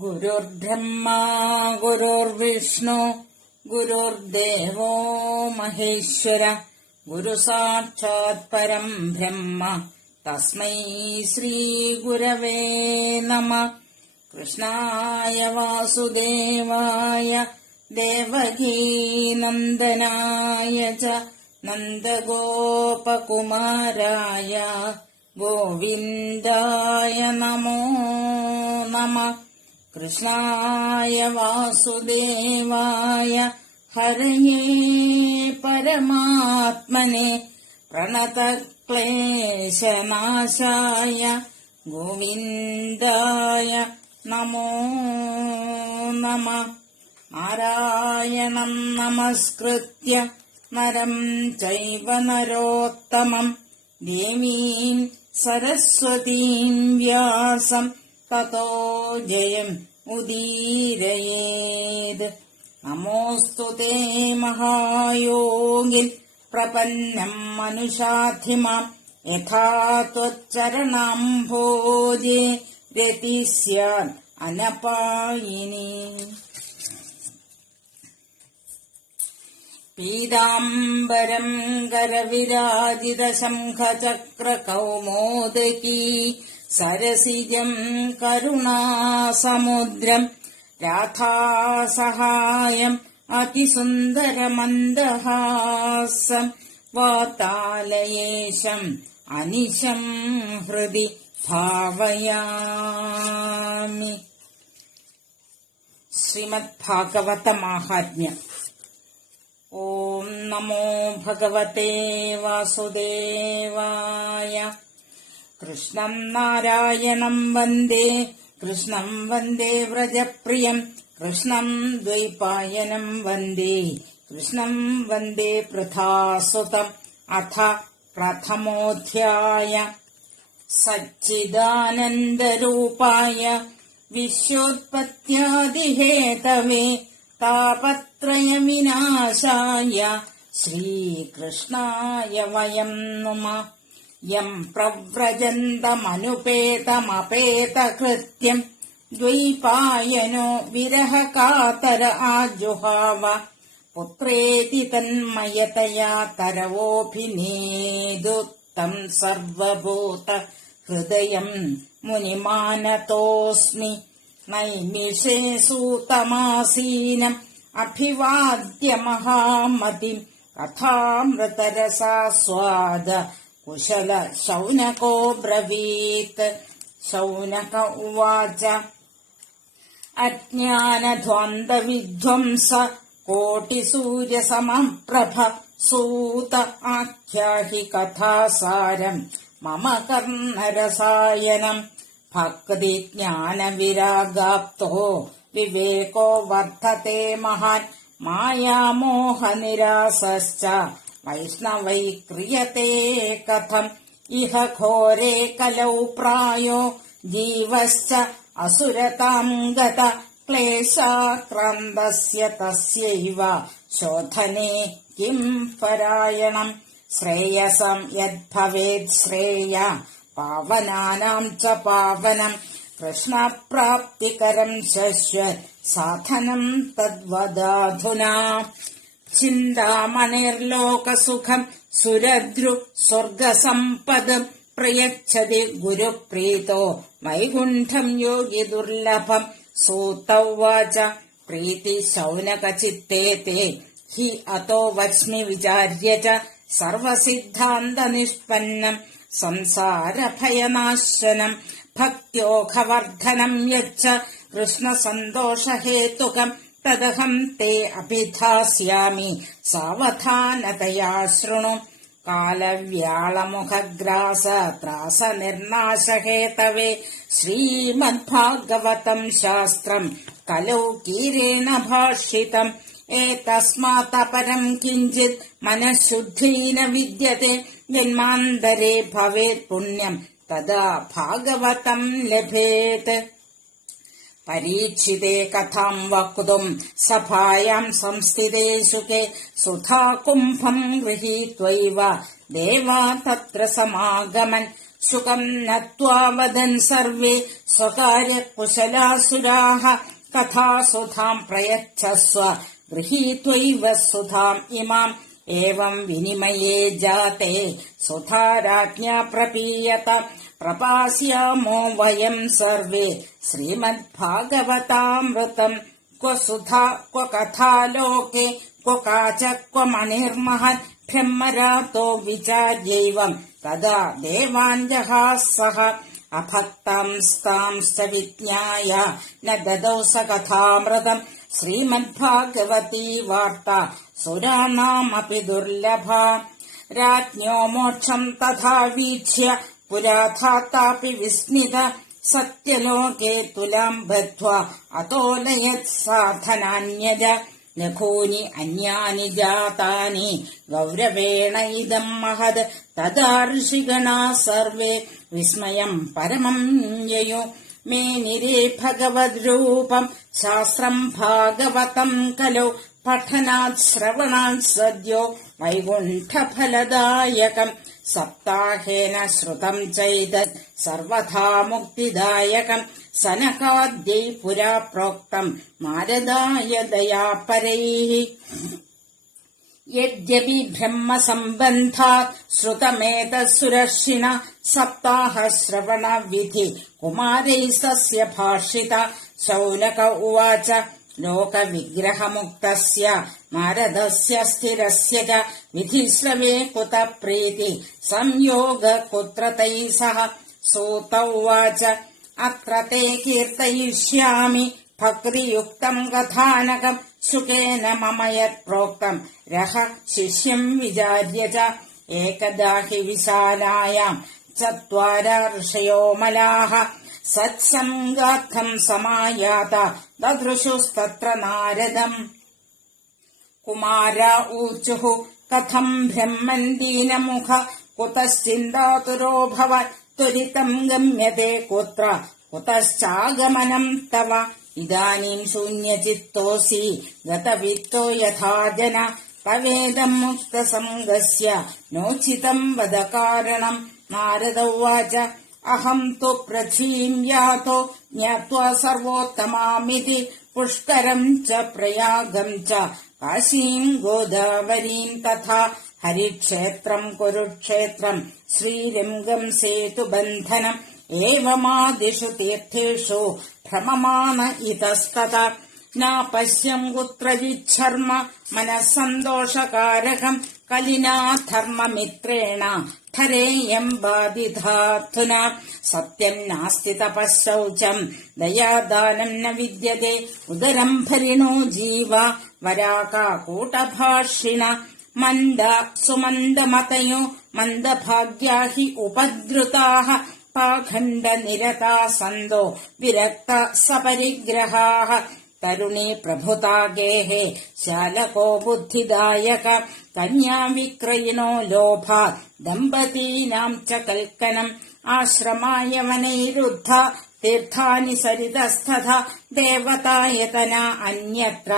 ഗുരുർബ്രഹ്മാ ഗുരുർവിഷ്ണു ഗുരുർദേവോ മഹേശ്വര ഗുരുസാക്ഷാത് പരം ബ്രഹ്മ തസ്മൈ ശ്രീ ഗുരവേ നമഃ. കൃഷ്ണായ വാസുദേവായ ദേവകീനന്ദനായ ച നന്ദഗോപകുമാരായ ഗോവിന്ദായ നമോ നമഃ. കൃഷ്ണായ വാസുദേവായ ഹരയേ പരമാത്മനെ പ്രണതക്ലേശനാശായ ഗോവിന്ദായ നമോ നമഃ. നാരായണം നമസ്കൃത്യ നരം ചൈവ നരോത്തമം ദേവീം സരസ്വതീം വ്യാസം തതോ ജയം ഉദീരയേത്. നമോസ്തുതേ മഹായോഗിൻ പ്രപന്നം മനുഷാധിമാം യഥാ ത്വച്ചരണാംഭോജേ രതിസ്യാൻ അനപായിനി. പീതാംബരം കരവിരാജിത ശംഖചക്രകൗമോദകീ സരസിജം കരുണാസമുദ്രം രാധാസഹായം അതിസുന്ദരമന്ദഹാസം വാതാലയേശം അനിശം ഹൃദി ഭാവയാമി. ശ്രീമദ് ഭാഗവത മാഹാത്മ്യം. ഓം നമോ ഭഗവതേ വാസുദേവായ. കൃഷ്ണം നാരായണം വന്ദേ കൃഷ്ണം വന്ദേ വ്രജപ്രിയം കൃഷ്ണം ദ്വൈപായനം വന്ദേ കൃഷ്ണം വന്ദേ പൃഥാസുതം. അഥ പ്രഥമോധ്യായ. സച്ചിദാനന്ദരൂപായ വിശ്വോത്പത്യാദിഹേതവേ താപത്രയ വിനാശായ ശ്രീകൃഷ്ണായ വയം നുമഃ. യം പ്രവ്രജന്തമനുപേതമപേതകൃത്യം ദ്വൈപായനോ വിരഹകാതര ആജുഹാവ പുത്രേതി തന്മയതയാ തരവോഭിനേദു തം സർവഭൂത ഹൃദയം മുനിമാനതോസ്മി. നൈമിഷേ സൂതമാസീനം അഭിവാദ്യ മഹാമതിം കഥാമൃതരസാസ്വാദ കുശല ശൗനകോ ബ്രവീത്. ശൗനക ഉവാച അജ്ഞാനധ്വാന്തവിധ്വംസ കോട്ടിസൂര്യസമപ്രഭ സൂത ആഖ്യാഹി കഥാസാരം മമ കർണരസായനം. ഭക്തിജ്ഞാനവിരാഗാപ്തോ വിവേകോ വർദ്ധത്തെ മഹാൻ മായാമോഹനിരാസശ്ച വൈഷ്ണവൈ ക്രിയത്തെ കഥം. ഇഹ ഘോരേ കലൗ പ്രായോ ജീവശ്ച അസുരതാം ഗത ക്ലേശാക്രാന്തസ്യ തസ്യൈവ ശോധനേ കിം പരായണം. ശ്രേയസം യദ്ഭവേത് ശ്രേയ പാവനാനാം ച പാവനം. കൃഷ്ണപ്രാപ്തികരം ശശ്വത് സാധനം തദ്വദാധുനാ. ചിന്താമണിർലോകസുഖം സുരദ്രു സ്വർഗസമ്പദം പ്രയച്ഛതി ഗുരുപ്രീതോ വൈകുണ്ഠം യോഗി ദുർലഭം. സൂതൗവാച പ്രീതി ശൗനകചിത്തേ തേ ഹി അതോ വച്മി വിചാര്യ ച സർവസിദ്ധാന്തനിഷ്പന്നം സംസാരഭയനാശനം ഭക്ത്യോഘവർദ്ധനം യച്ഛ കൃഷ്ണസന്തോഷഹേതുകം തദഹം തേ അഭിധാസ്യാമി സാവധാനതയാ ശൃണു. കാലവ്യാളമുഖഗ്രാസ ത്രാസ നിർനാശഹേതവേ ശ്രീമദ്ഭാഗവതം ശാസ്ത്രം കലൗ കീരേണ ഭാഷിതം. ഏതസ്മാത്തപരം കിഞ്ചിത് മനഃശുദ്ധീന വിദ്യത്തെ ജന്മാന്തരേ ഭവേത് പുണ്യം തദാ ഭാഗവതം ലഭേത്. പരീക്ഷിതേ കഥാം വക്തും സഭായാം സംസ്ഥിതേ ശുകേ സുധാകുംഭം ഗൃഹീത്വൈവ ദേവാ തത്ര സമാഗമൻ. शुकं नत्वा वदन् सर्वे स्वकार्यकुशलासुराः कथासुधाम् प्रयच्छस्व गृहीत्वैव सुधाम् इमाम् एवम् विनिमये जाते सुधा राज्ञा प्रपीयत प्रपास्यामो वयम् सर्वे श्रीमद्भागवतामृतम् क्व सुधा क्व कथा लोके क्व काच क्व मणिर्महत् ब्रह्मरातो विचार्यैवम् तदा देवाञ्जहासः अभक्तांस्तांश्च विज्ञाय न ददौ स कथामृतम् श्रीमद्भागवती वार्ता सुराणामपि दुर्लभा राज्ञो मोक्षम् तथा वीक्ष्य पुराधातापि विस्मित सत्यलोके तुलाम् बद्ध्वा अतोलयत् साधनान्यज लघूनि अन्यानि जातानि गौरवेण इदम् महद् तदा ऋषिगणाः सर्वे विस्मयम् परमम् ययो मेनिरे भगवद्रूपम् शास्त्रम् भागवतम् खलु पठनात् श्रवणात् सद्यो वैकुण्ठफलदायकम् सप्ताहेन श्रुतम् चैतत् सर्वथा मुक्तिदायकम् सनकाद्यै पुरा प्रोक्तम् नारदाय दयापरैः यद्यपि ब्रह्मसम्बन्धात् श्रुतमेतत्सुरर्षिणा सप्ताहश्रवणविधि कुमारैस्तस्य भाषिता शौनक उवाच लोकविग्रहमुक्तस्य नारदस्य स्थिरस्य च विधिश्रवे कुत प्रीति संयोग कुत्र तैः सह सूत उवाच अत्र ते कीर्तयिष्यामि भक्तियुक्तम् कथानकम् शुकेन मम यत् प्रोक्तम् रह शिष्यम् विचार्य च एकदा हि विशालायाम् चत्वारा ऋषयो मलाः सत्सङ्गार्थम् समायाता ददृशुस्तत्र नारदम् कुमारा ऊचुः कथम् ब्रह्मन् दीनमुख कुतश्चिन्तातुरो भव त्वरितम् गम्यते कुत्र कुतश्चागमनम् तव इदानीम् शून्यचित्तोऽसि गतवित्तो यथा जन तवेदम् मुक्तसङ्गस्य नोचितम् वद कारणम् नारद उवाच अहम् तु पृथ्वीम् यातो ज्ञात्वा सर्वोत्तमामिति पुष्करम् च प्रयागम् च काशीम् गोदावरीम् तथा हरिक्षेत्रम् कुरुक्षेत्रम् श्रीरङ्गम् सेतुबन्धनम् एवमादिषु तीर्थेषु भ्रममान इतस्तथा नापश्यम् कुत्रचिच्छर्म मनः सन्तोषकारकम् कलिना धर्ममित्रेण धरेयम् बाधिधार्थुना सत्यम् नास्ति तपः शौचम् दयादानम् न विद्यते उदरम् भरिणो जीवा वराकाकूटभाषिण मन्द सुमन्दमतयो मन्दभाग्या हि उपद्रुताः पाखण्डनिरता सन्दो विरक्त सपरिग्रहाः तरुणी प्रभुता गेहे शालको बुद्धिदायक कन्या विक्रयिनो लोभात् दम्पतीनाम् च कल्कनम् आश्रमाय वनैरुद्धा तीर्थानि सरितस्तथा देवतायतना अन्यत्र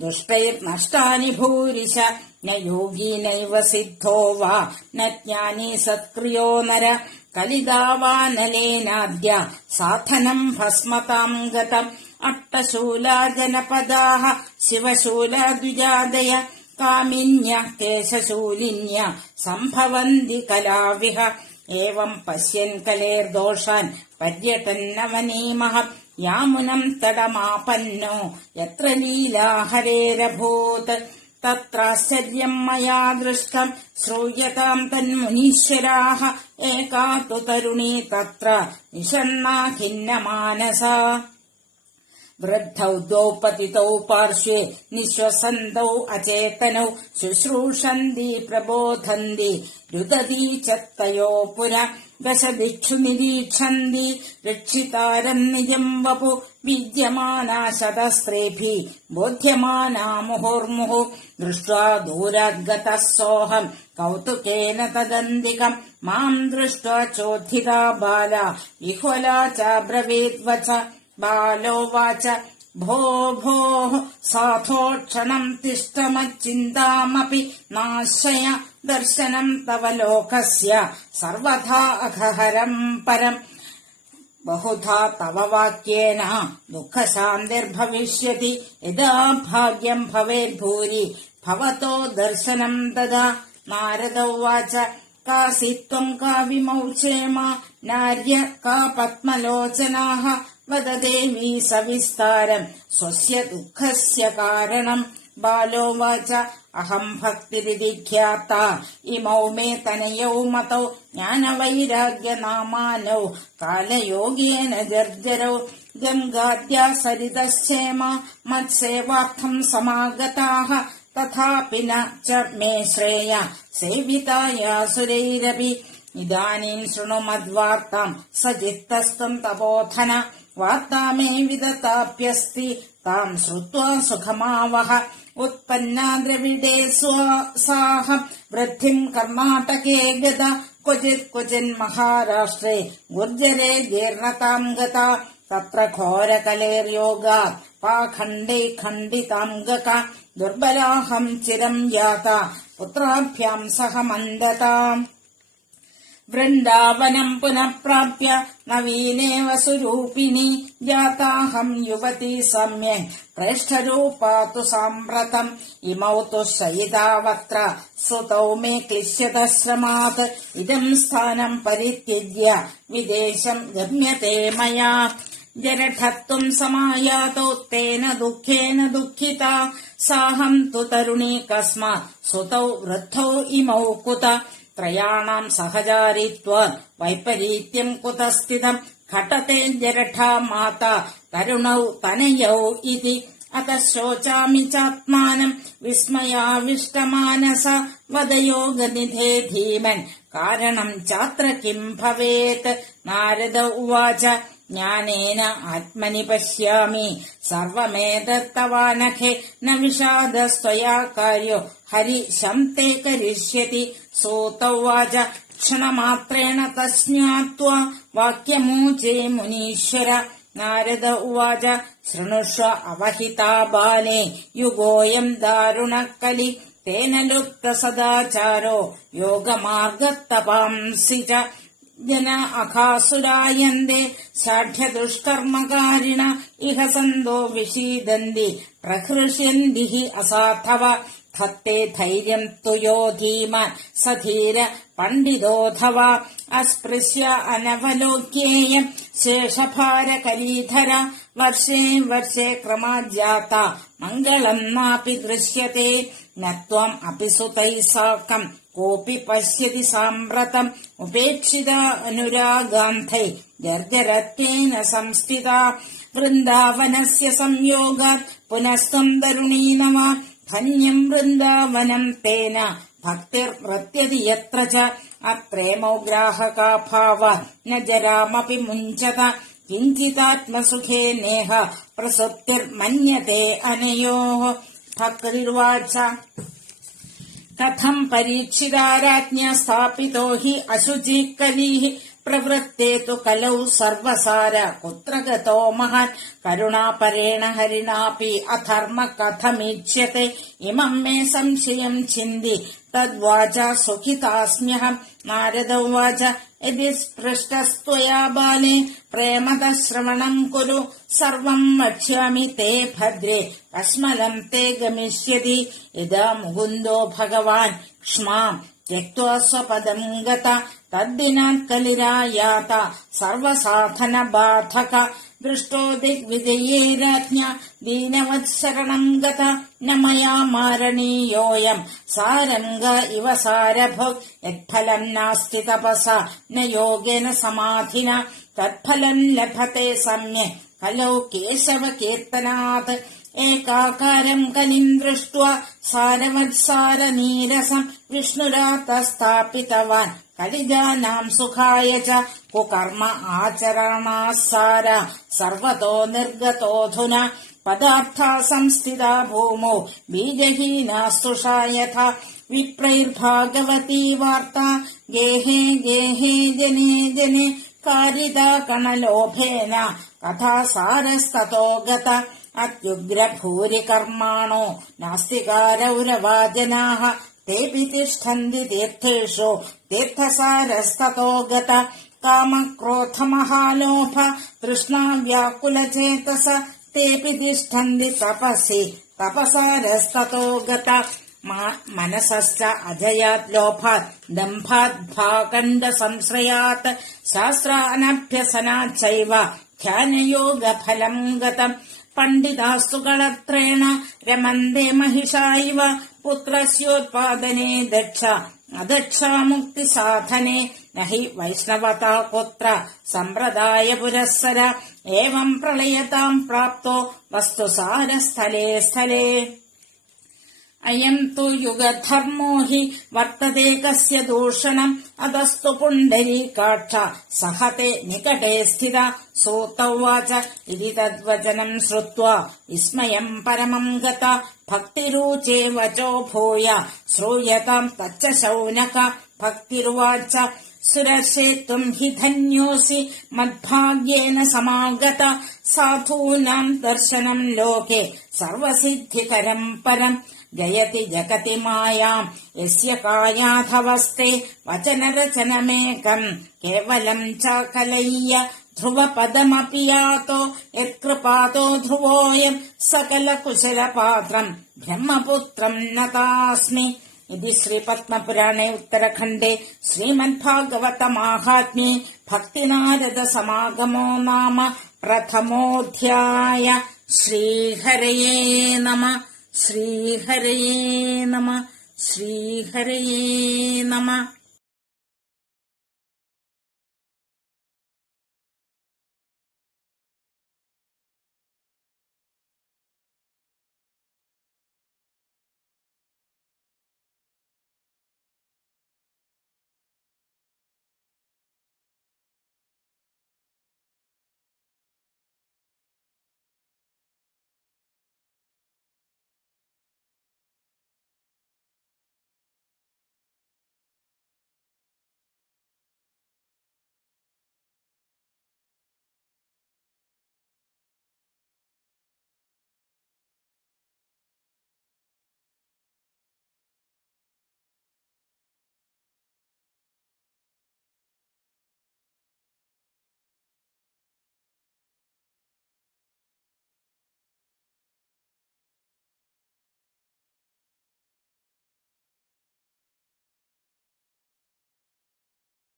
दुष्टैर्नष्टानि भूरिश न योगी नैव सिद्धो वा न ज्ञानी सत्क्रियो नर कलिदावानलेनाद्य साधनम् भस्मताम् गतम् अट्टशूला जनपदाः शिवशूला द्विजादय कामिन्यः केशशूलिन्य सम्भवन्ति कलाविह एवम् पश्यन् कलेर्दोषान् पर्यटन्नवनीमः यामुनम् तडमापन्नो यत्र लीला हरेरभूत् तत्राश्चर्यम् मया दृष्टम् श्रूयताम् तन्मुनीश्वराः एका तु तरुणी तत्र निषण्णा खिन्नमानसा वृद्धौ द्वौ पतितौ पार्श्वे निःश्वसन्तौ अचेतनौ शुश्रूषन्ति प्रबोधन्ति रुदती च तयो पुरा दशदिक्षु निरीक्षन्ति रक्षितारम् निजम् वपु विद्यमाना शतस्त्रेभिः बोध्यमाना मुहुर्मुहुः दृष्ट्वा दूराद्गतः सोऽहम् कौतुकेन तदन्तिकम् माम् दृष्ट्वा चोत्थिता बाला विह्वला चाब्रवीद्वच बालोवाच भो भोः साथो क्षणम् तिष्ठमच्चिन्तामपि नाश्रय ദർശനം തവ ലോകസ്യ സർവഥാ അഘഹരം പരം ബഹുധാ തവ വാക്യേന ദുഃഖശാന്തിർഭവിഷ്യതി യഥാ ഭാഗ്യം ഭവേദ്ഭൂരി ഭവതോ ദർശനം തഥാ. നാരദ ഉവാച കാസി ത്വം കാ വിമൗചേമ നാര്യ കാ പത്മലോചനാഃ വദദേവി സവിസ്താരം സ്വസ്യ ദുഃഖസ്യ കാരണം. ബാലോവാച അഹം ഭക്തിരിഖ്യാത ഇമൗ മേ തനയൗ മതൗ ജ്ഞാനവൈരാഗ്യനാമാനൗ കാലയോഗേന ജർജരൗ ഗംഗാദ്യാ സരിതശ്ചേമ മത്സേവാർത്ഥം സമാഗതാഃ തഥാപി ന ച മേ ശ്രേയ സേവിതായാസുരൈരപി. ഇദാനീം ശൃണു മദ്വാർത്താം സചിത്തസ്ത്വം തപോധന വാർത്താമേ വിദതാപ്യസ്തി താം ശ്രുത്വാ സുഖമാവഹ. ഉത്പന്നാ ദ്രവിഡേ സാഹം വൃദ്ധിം കർണാടകേ ഗത ക്വചിത് ക്വചിൻ മഹാരാഷ്ട്രേ ഗുർജരേ ജീർണതാം ഗത തത്ര ഘോരകലേർയോഗാത് പാഖണ്ഡേ ഖണ്ഡിതാം ഗക ദുർബലാഹം ചിരം യാത പുത്രാഭ്യാം സഹ മന്ദതാം. വൃന്ദാവനം പുനഃ പ്രാപ്യ നവീനേവ സുരൂപിണി ജാതാഹം യുവതി സമ്യക് പ്രേഷ്ഠരൂപാ തു സാമ്പ്രതം. ഇമൗ തു ശയിതാവത്ര ശ്രുതൗ മേ ക്ലിശ്യതശ്രമാത് ഇദം സ്ഥാനം പരിത്യജ്യ വിദേശം ഗമ്യത്തെ മയാ. ജരഠത്വം സമായാതോ തേന ദുഃഖേന ദുഃഖിത സാഹം തു തരുണീ കസ്മാത് ശ്രുതൗ വൃദ്ധൗ ഇമൗ കുത. ത്രയാണാം സഹചാരിത്വാൻ വൈപരീത്യം കുതസ്ഥിതം ഘട്ടത്തെ ജരഠാ മാതാ തരുണൗ തനയൗ ഇതി. അത ശോചാമി ചാത്മാനം വിസ്മയാവിഷ്ടമാനസ വദയോഗനിധേ ധീമൻ കാരണം ചാത്ര കിം ഭവേത്. നാരദ ഉവാച ജ്ഞാനേന ആത്മനി പശ്യാമി സർവമേതത്തവാനഖേ ന വിഷാദസ്ത്വയാ കാര്യോ ഹരി ശം തേ കരിഷ്യതി. സൂത ഉവാച ക്ഷണമാത്രേണ തസ്ജ്ഞാത്വാ വാക്യമൂചേ മുനീശ്വര. നാരദ ഉവാച ശൃണുഷ്വ അവഹിതാ ബാലേ യുഗോയം ദാരുണക്കലി തേന ലുപ്ത സദാചാരോ യോഗമാർഗത്തപാംസി ച. ജന അഘാസുരായന്തേ ഷാഢ്യദുഷ്കർമ്മകാരിണ ഇഹ സന്തോ വിഷീദന്തി പ്രഹൃഷ്യന്തി ഹി അസാധവ. ധത്തേ ധൈര്യം തുയോ ധീമാൻ സധീര പണ്ഡിതോധവ. അസ്പൃശ്യ അനവലോക്യേയം ശേഷഭാരകരീധര വർഷേ വർഷേ ക്രമാജാത മംഗളം നാപി ദൃശ്യത്തെ. ന ത്വം അപി സുതൈ സാകം കോപി പശ്യതി സാമ്പ്രതം ഉപേക്ഷിത അനുരാഗാന്ധൈ ജർജരത്യേന സംസ്ഥിത. വൃന്ദാവനസ്യ സംയോഗാത് പുനസ്ത്വം തരുണീനവ ധന്യം വൃന്ദാവനം തേന ഭക്തിർവ്രത്യതി യത്ര ച. അത്രേമൗ ഗ്രാഹകാ ഭാവാത് ന ജരാമപി മുഞ്ചത കിഞ്ചിതാത്മസുഖേ നേഹ പ്രസുപ്തിർമന്യത്തെ അനയോഃ. ഭക്തിർവാച കഥം പരീക്ഷിതാരാജ്ഞ സ്ഥാപിതോ ഹി അശുചി കലീഃ പ്രവൃത്തേ തു കലൗ സർവസാര കുത്ര ഗതോ മഹാൻ കരുണാപരേണ ഹരിണാപി അധർമ്മ കഥമീക്ഷ്യത്തെ. ഇമം മേ സംശയം ഛിന്തി തദ്വാച സുഖിതാസ്മ്യഹം. നാരദ ഉവാച യദി സ്പൃഷ്ടസ്ത്വയാ ബാലേ പ്രേമത ശ്രവണം കുരു സർവം വക്ഷ്യാമി തേ ഭദ്രേ കസ്മലം തേ ഗമിഷ്യതി. യഥാ മുകുന്ദോ ഭഗവാൻ ക്ഷ്മാം ത്യക്ത്വാ സ്വപദം ഗത തദ്ദിനാത് കലിരായാത സർവസാധന ബാധക. ദൃഷ്ടോ ദിഗ്വിജയേ രാജ്ഞ ദീനവത്സരണം ഗത ന മയാ മാരണീയോയം സാരംഗ ഇവ സാരഭുഗ്. യത്ഫലം നാസ്തി തപസ ന യോഗേന സമാധിന തത്ഫലം ലഭത്തെ സമ്യക് കലൗ കേശവ കീർത്തനാത്. ഏകാകാരം കലിം ദൃഷ്ട്വാ സാരവത്സാരനീരസം വിഷ്ണുരാതസ്ഥാപിതവാൻ കലിജാനാം സുഖായ ച. കുകർമ്മ ആചരണാസാര സർവതോ നിർഗതോധുന പദാർത്ഥാ സംസ്ഥിതാ ഭൂമോ ബീജഹീനാസ്തുഷാ യഥാ. വിപ്രൈർഭാഗവതീ വാർത്താ ഗേഹേ ഗേഹേ ജനേ ജനേ കാരിതാ കണലോഭേന കഥാസാരസ്തതോ ഗത. അത്യുഗ്രഭൂരി കർമാണോ നാസ്തികാരൗരവാ ജനാഃ तेऽपि तिष्ठन्ति तीर्थेषु तीर्थसारस्ततो गत कामक्रोधमहालोभ तृष्णा व्याकुलचेतस तेऽपि तिष्ठन्ति तपसि तपसारस्ततो गत मनसश्च अजयात् लोभात् दम्भात् भाकण्ड संश्रयात् शास्त्रानभ्यसनाच्चैव ध्यानयोगफलम् गतम् पण्डितास्तु कलत्रेण रमन्ते महिषा इव पुत्रस्योत्पादने दक्ष अदक्षा मुक्तिसाधने न हि वैष्णवता कुत्र सम्प्रदाय पुरःसर एवम् प्रलयताम् प्राप्तो वस्तु सारस्थले स्थले अयम् तु युगधर्मो हि वर्तते कस्य दूषणम् अतस्तु पुण्डरीकाक्ष सहते निकटे स्थिता सूत उवाच इति तद्वचनम् श्रुत्वा विस्मयम् परमम् गता भक्तिरूचे वचो भूय श्रूयताम् तच्च शौनक भक्तिरुवाच सुरर्षे त्वम् हि धन्योऽसि मद्भाग्येन समागत साधूनाम् दर्शनम् लोके सर्वसिद्धिकरम् परम् जयति जगति मायाम् यस्य कायाधवस्ते वचनरचनमेकम् केवलम् चाकलय्य ध्रुवपदमपि यातो यत्कृपातो ध्रुवोऽयम् सकलकुशलपात्रम् ब्रह्मपुत्रम् नतास्मि इति श्रीपद्मपुराणे उत्तरखण्डे श्रीमद्भागवतमाहात्म्ये भक्तिनारदसमागमो नाम प्रथमोऽध्याय। श्रीहरये नमः। श्रीहरये नमः। श्रीहरये नमः।